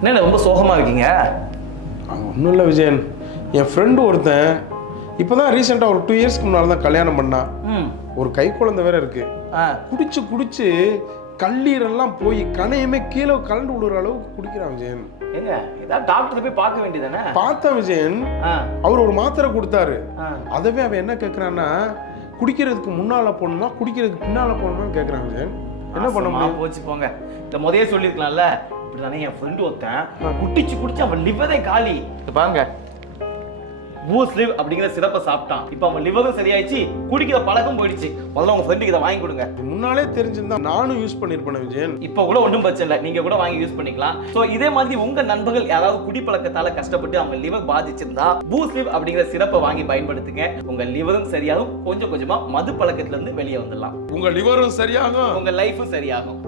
என்ன ரொம்ப சோகமாக இருக்கீங்க? ஒன்றும் இல்லை விஜயன், என் ஃப்ரெண்டு ஒருத்தன் இப்போ தான் ரீசெண்டாக ஒரு 2 இயர்ஸ்க்கு முன்னால் தான் கல்யாணம் பண்ணான். ஒரு கை குழந்தை வேற இருக்கு. குடிச்சு குடிச்சு கல்லீரெல்லாம் போய் கணையுமே கீழே கலண்டு விடுற அளவுக்கு குடிக்கிறான் விஜயன். ஏங்க ஏதாவது டாக்டர் போய் பார்க்க வேண்டியதானே? பார்த்தா விஜயன், அவர் ஒரு மாத்திரை கொடுத்தாரு. அதவே அவன் என்ன கேட்குறான்னா, குடிக்கிறதுக்கு முன்னால போகணுமா குடிக்கிறதுக்கு பின்னால போகணுமான்னு கேட்குறான் விஜயன். என்ன பண்ண முடியும்? போச்சு போங்க. இந்த முதலே சொல்லியிருக்கலாம்ல. இப்படிதானே என் ஃப்ரெண்டு ஒருத்தன் குடிச்சு அவன் லிவரே காலி. பாருங்க, பூஸ்ட் லிவ் அப்படிங்கிற சிறப்பை சாப்பிட்டான். இப்போ அவன் லிவரும் சரியாயிடுச்சு, குடிக்கிற பழக்கம் போயிடுச்சு. முதல்ல உங்க ஃப்ரெண்டுக்கு இதை வாங்கி கொடுங்க. முன்னாலே தெரிஞ்சிருந்தா நானும் யூஸ் பண்ணிருப்பேன் விஜயன். இப்போ கூட ஒன்றும் பிரச்சனை இல்லை, நீங்க கூட வாங்கி யூஸ் பண்ணிக்கலாம். ஸோ இதே மாதிரி உங்க நண்பர்கள் யாராவது குடிப்பழக்கத்தால கஷ்டப்பட்டு அவங்க லிவர் பாதிச்சிருந்தா பூஸ்ட் லிவ் அப்படிங்கிற சிறப்பை வாங்கி பயன்படுத்துங்க. உங்க லிவரும் சரியாகும், கொஞ்சம் கொஞ்சமா மது பழக்கத்துல இருந்து வெளியே வந்துடலாம். உங்க லிவரும் சரியாகும், உங்க லைஃபும் சரியாகும்.